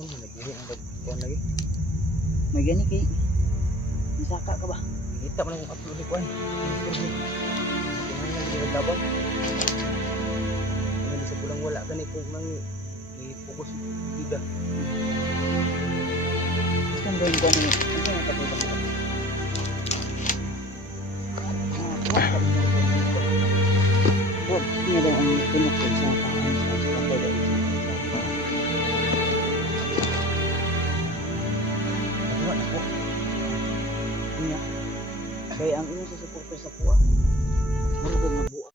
gapon nabuhi ang kuan lagi. May gani kay nisaka ka ba? Kita man ang upload ni kuan. Kinahanglan gyud tabang. Ano sa bulang wala gani kung nang i-focus bida. Kan din ko ni unsa man tapos ba? Wag niya daw ang tunok ko sa paan sa bantay daw. Ano na po? Niya. Kaya ang imo sa suporta sa kuha. Marugod na buak.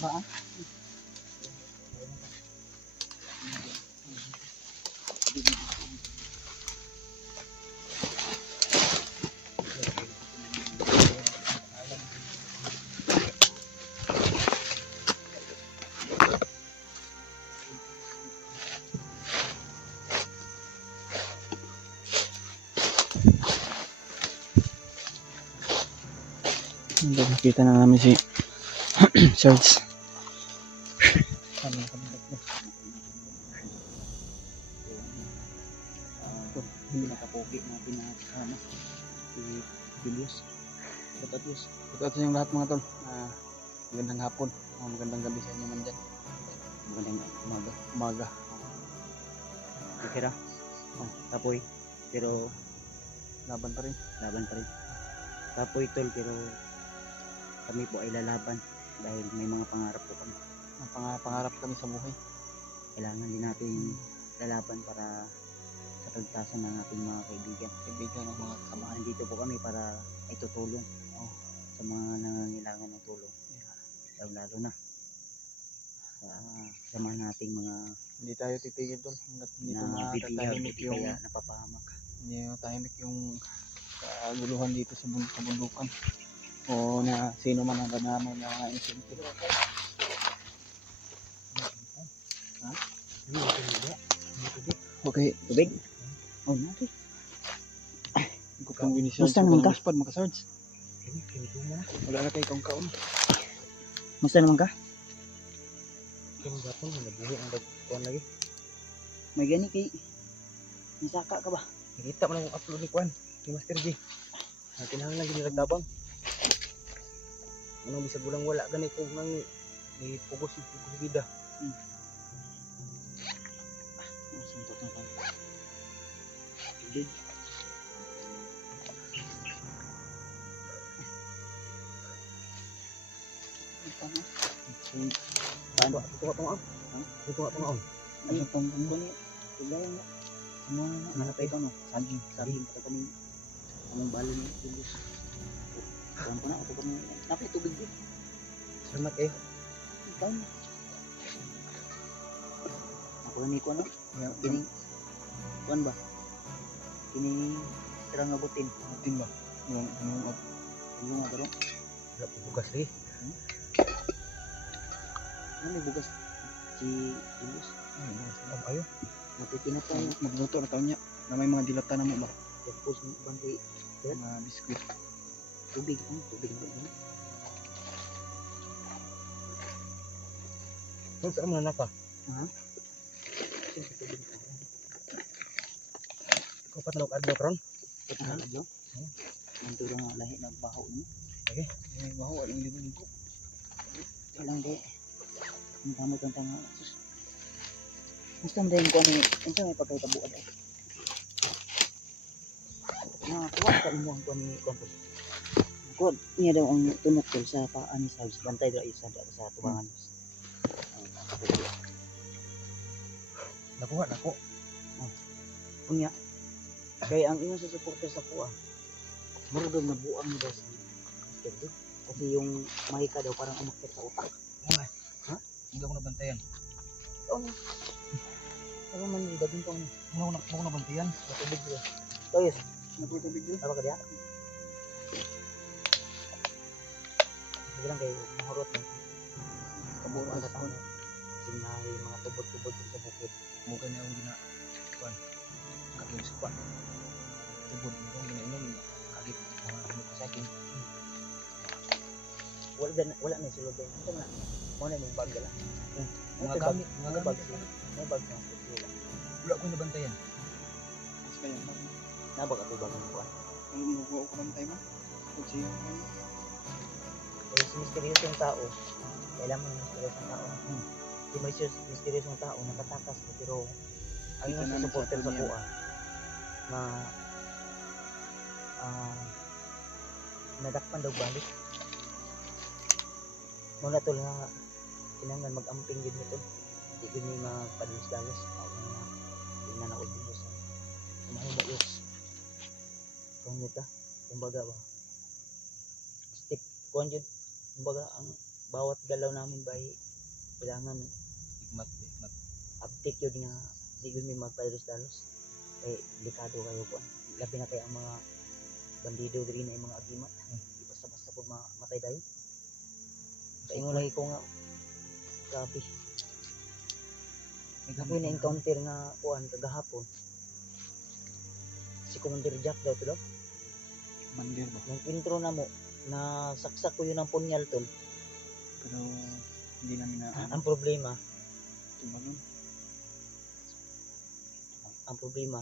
Ha? Nakikita na namin si Charles. Hindi nakapogi natin na kasama si Julius. At least, ito yung lahat mga tol. Magandang hapon. Magandang gabi sa inyo man dyan. Magandang Umaga. nakira. Tapoy. Pero Laban pa rin. laban pa rin. Tapoy tol pero kami po ay lalaban dahil may mga pangarap po kami. Pangarap kami sa buhay. Kailangan din natin lalaban para sa kaligtasan ng ating mga kaibigan. Kaibigan ng mga kasamahan. Nandito po kami para itutulong sa mga nangangailangan ng tulong. Lalo na sa kasama nating mga Hindi tayo titigil tol. Hanggat hindi ito nabibigyan matatahimik yung kaya napapahamak. hindi matahimik yung kaguluhan dito sa bundukan. O na sino man ang ganamay na mga inisente. Ha? Okay. Tubig? Oh, natin. Kung binisyan Musta naman ka? Spad makasards. Wala na kayo kong kaon. Musta naman ka? Kung gapon nabuhi ang kuan lagi. May gani kay nisaka ka ba? Kita man ang upload ni kuan ni Master G. Kinahanglan gyud tabang. Ano bisa bulang wala gani kung nang i-focus bida. Suntok na pa. Tubig. Paano ito nga tong ito nga tong Ano pang ano ni? Tugay mo. Ano na pa ito no? Saging pa kami. Among balo ni Julius. Kuan ko na ako kami. Napay tubig din. Salamat kayo. Ikaw. Ako ni ko no? Kini kuan ba? Kini terang ngabutin. Tin ba? Yung Yung nga daro. Wala po bugas ri. Ano may bugas si Julius? Ayo. Napitinap tayo. magluto na tayo niya. Na may mga dilata na mo ba? Tapos ng bangkay Mga biskwit. tubig. Tubig na yun. Kung saan man naka? Ha? Ko patalok adlaw karon. Ano jo? Manturo nga lahi nagbaho ni. May baho ang ligo-ligo. Kailang de. Ang kamot ang tanga. Gusto mo din ko ni unsa may pagkaitabuan ay. Kuha ka mo ang ni kompos. Kuha niya daw ang tunok ko sa paan ni Sabs. Bantay daw isa sa tubangan. Nakuha nako. Unya. Kaya ang imo sa suporta sa kuha. Marugod na buang mo daw sa Master G. Kasi yung mahika daw parang umakyat sa utak. Hindi ako nabantayan. man ni daging ko. Mo na bantayan. Matubig ko. Toyos, Nabuto bigyo. apa ka diya? Sige lang kayo, mahurot na. Kaburo Ano sa tao? Sinahay mga tubod-tubod sa bukid. Mo kani ang gina kuan. Kagin sa kuan. Tubod mo ginainom. Kagit mga ano ko sa akin. Wala na sulod din. Ito na. Mo na yung bag dala. Mga gamit, Mga bag sila. May bag sa sila. Wala ko nabantayan. Mas kaya mo. Nabag ato bag ng kuan. Ang nubo ko man tayo mo. Kung siya ano. Eh, si misterious yung tao. Kailangan mo misterious yung tao. Si misterious yung tao, nakatakas ko. Pero, ang Kita yung namin sa supporter sa kanya. buwa, na, nadakpan daw balik. Muna tol nga, kinangan mag-amping din nito. Hindi ko may magpadalos-dalos. Ako na, hindi na ako dito sa mahimayos. Kung nito, kumbaga ba, step, kung yun, kumbaga, ang bawat galaw namin ba kailangan Hikmat. update yun nga di yun may magpalos-dalos eh delikado kayo po labi na kaya ang mga bandido diri na yung mga agimat di basta-basta po matay dayon kaingon lagi ko nga grabe ako na encounter nga kuan kagahapon si Commander Jack daw to daw Mandir ba? yung intro na mo na saksak ko yun ang punyal tol Pero hindi namin na ang problema tumagon. ang problema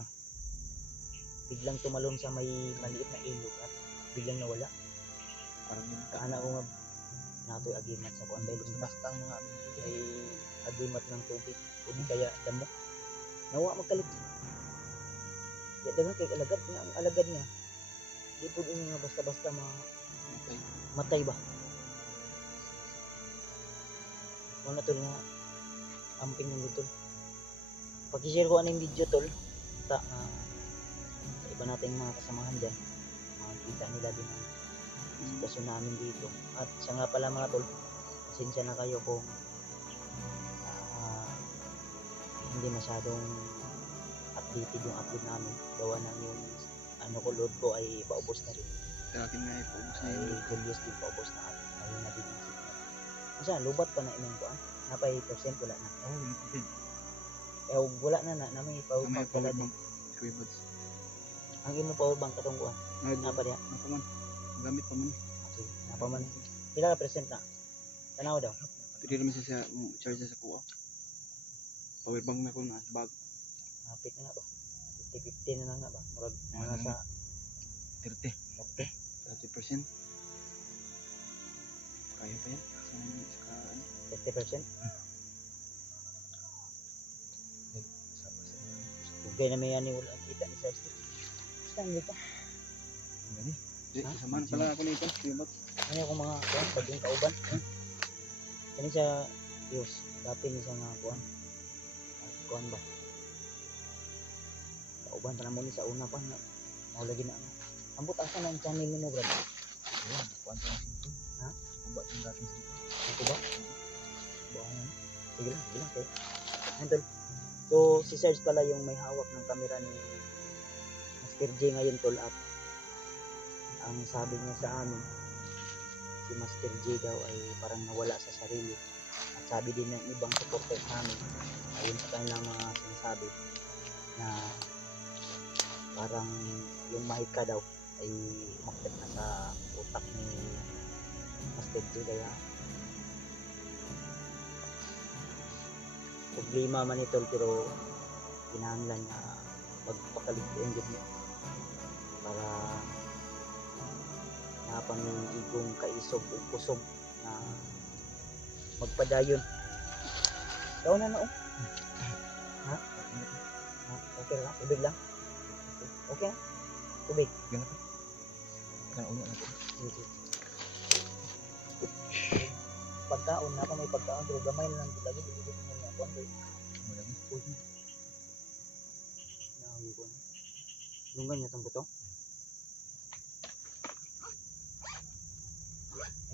biglang tumalon sa may maliit na ilog at biglang nawala Parang yun. kaana ko nga natoy agimat sa kuan dahil Basta ang mga ay agimat ng tubig o di kaya damo nawa magkalit kaya dagan kay alagad nga ang alagad niya di po nga basta-basta Matay. matay ba wala tol nga amping ng tol pag-share ko ano yung video tol sa iba nating mga kasamahan dyan makikita nila din ang sitwasyon namin dito at siya nga pala mga tol pasensya na kayo kung hindi masyadong updated yung upload namin gawa na yung ano ko load ko ay paubos na rin Sa akin nga ipaubos na ay yun. Julius din paubos na at ayun na din ang signal kasi lubat pa na imong kuan napay percent wala na eh wala na namin power May bank pala power din bank. Kuya Buds. ang imong power bank katong kuan napa diha Napaman. Magamit pa man. sige napa man pila ka percent na tanaw daw Pwede naman siya sa charge sa kuha. Power bank na ko na sa bag. hapit na nga ba 50-50 na nga ba murag mga Ano? sa 30. 30%. Kaya pa yan. Sa ano. 30% okay na may ani wala kita ni Sir Steve basta hindi ka Gani. Di, Ha? samahan pala ako nito. Kuya Buds. ano yung mga kuan paging kauban kani siya views dati ni siya nga kuan kuan ba kauban pa naman ni sa una pa na mao lagi na ambot asa na ang channel nimo brad Ayan, kuwan sa sito. Ha? Kubat yung dating sito. ito ba buhangan sige lang kayo handle so si Serge pala yung may hawak ng camera ni Master J ngayon tol at ang sabi niya sa amin si Master J daw ay parang nawala sa sarili at sabi din ng ibang supporters namin ayun sa kanilang mga sinasabi na parang yung mahika daw ay umakit na sa utak ni Master J kaya problema man ito pero kinahanglan na magpakaligtuin din niya para napang igong kaisog o kusog na magpadayon daw na no ha okay lang tubig lang okay tubig Gana ka. Kan unya na to. sige pagkaon na pa may pagkaon pero gamay na lang lagi dito mo na kuan ko Mo lagi. nawi ko lungan niya tong buto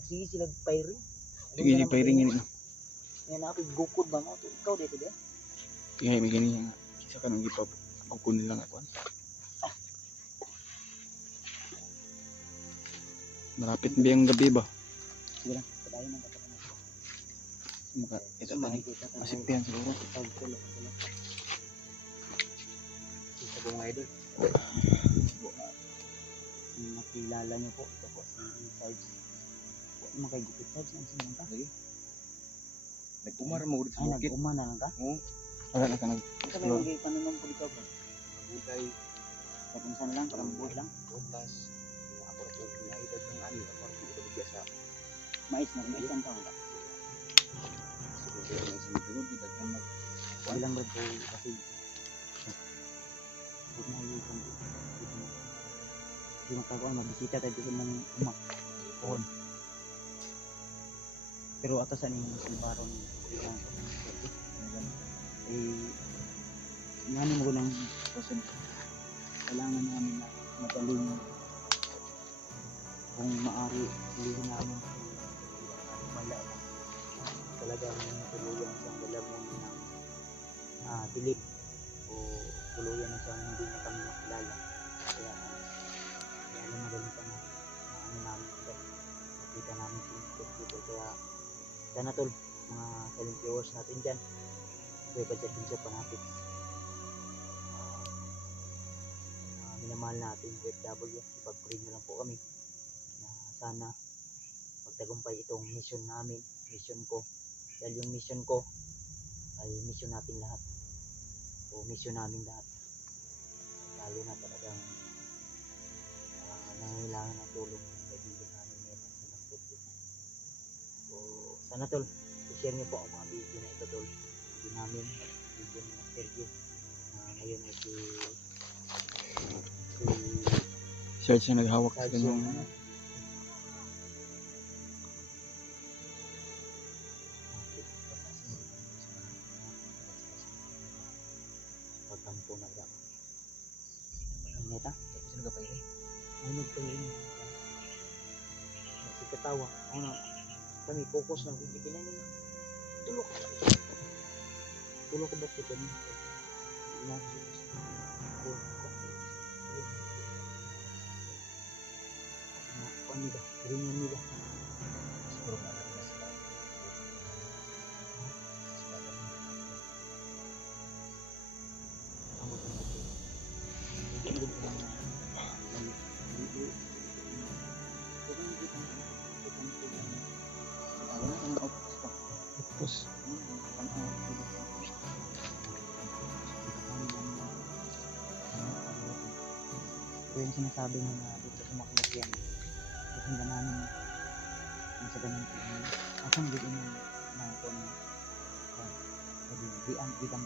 sige sila firing Sige, di pairing yun. yan na gukod ba mo to ikaw dito din Kaya may ganyan nga. Siya ka nang kukunin lang ako. Malapit ba yung gabi ba? Sige lang, padayon ang kapatid mo. Ito tani. Makikita tayo. Masipyan siguro. Tulog. Isa po mga idol. Nakilala niyo po, ito po si Sarge. Huwag naman kayo gupit Sarge, ang sinang ka? Nagkumara mo ulit sa Ay, bukid. nag-uma na lang ka? Oo. Wala na ka nag... Ang sabi mo, panunom po dito ba? Butay. Papunsan lang, parang buhos lang. Butas. Ako na po. Naidad ng ano. Ako na po ibigay sa... Mais na, mais ang taon ka. Siguro na sinigurod. Di daghan mag... Bilang ba po kasi huwag na yung hindi magkakaon, magbisita tayo sa mga umak. Pohon. Pero atas ano yung silbaron ano mo ng person. Kailangan namin na madaling kung maaari tuloy namin wala talagang tuluyan siyang lalabon ng dilip o tuluyan na siyang hindi na kami makilala. Kaya ano magaling ka na ano namin makita namin si people. Kaya sana tol mga silent viewers natin dyan, may budget din sa Fanatics, minamahal natin OFW, ipag-pray na lang po kami na sana magtagumpay itong mission namin, mission ko, dahil yung mission ko ay mission natin lahat o mission namin lahat, lalo na talagang nangangailangan ng tulong ng kaibigan namin ngayon si Master J. So sana tol, i-share niyo po ang mga video na ito tol, video namin, video ni Master J, ngayon ay si Search na naghawak sa Sarge yung kanyang... pagkampo na daw. Neta? Tapos sino ka pa yun? Ay, nagtayin. Si Katawa. Ano, kami focus na. Bibiginan niyo. Tulog. Tulog ko ba ito kami? Ano ba? Ringan nila. Siguro na lang sila. Ang maganda ko. Hindi ko na Tapos, ito yung sinasabi mo na dito sa Maklasian. Kasi ba namin sa ganun ko. Asang dito na ito na di ba?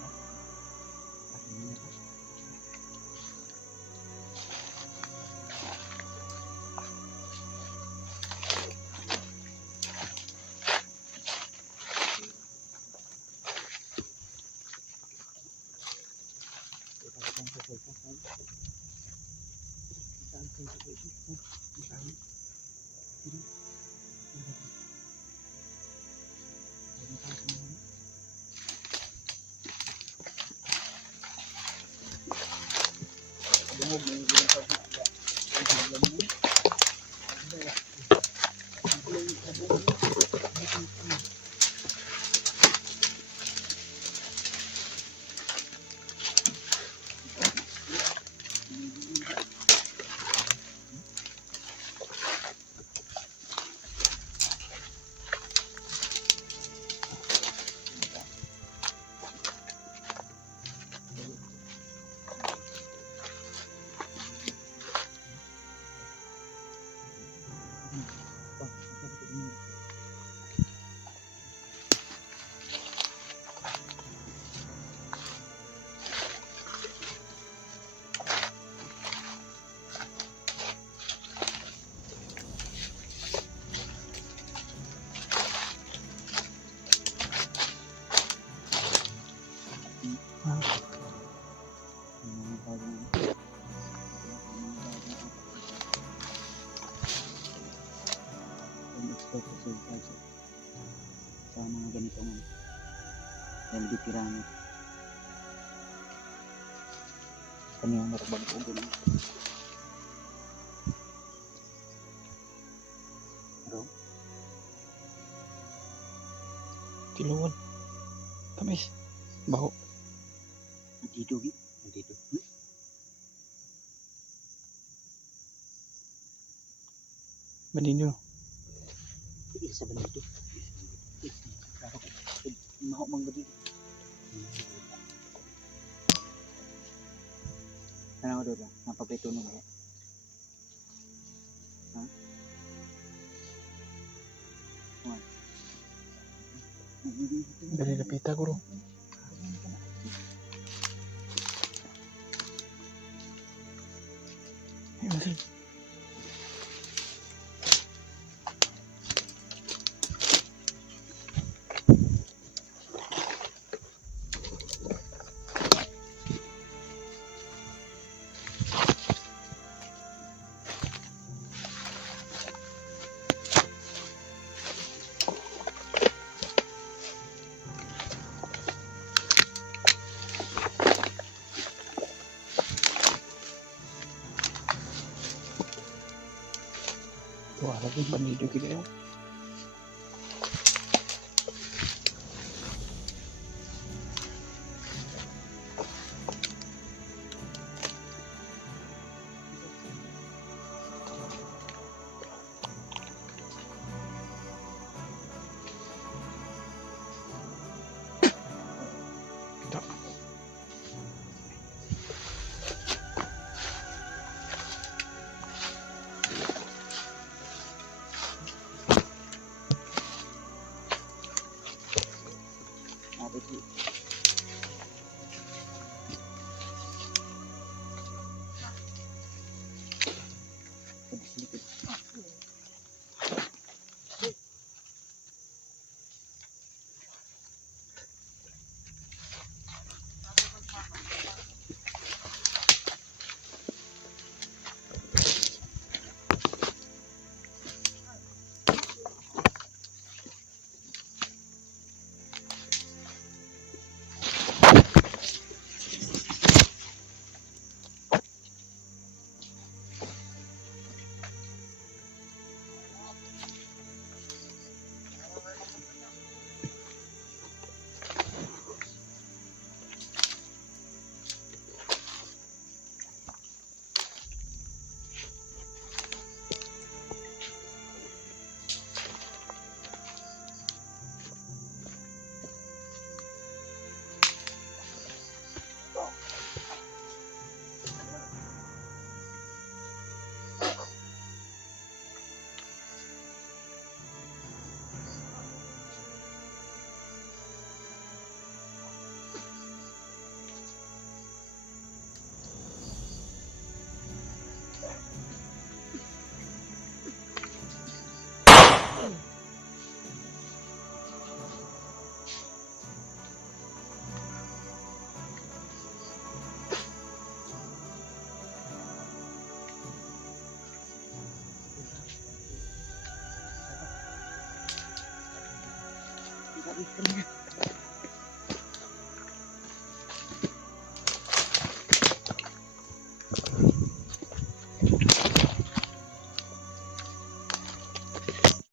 sa mga ganitong LD pyramid. Kanyang marabang ulo lang. Bro, Tiluan. Tamis. Baho. nandito gi. Nandito. Baninyo. Isa ba nandito? Maho mang ba dito? Tanaw doon lang. Napapito nung kaya. Ha? Dali lapita ko ro. Ayun. Wah, lagi bandido kita ya. Tak. Napit gi. Pwede silipid. Ikan.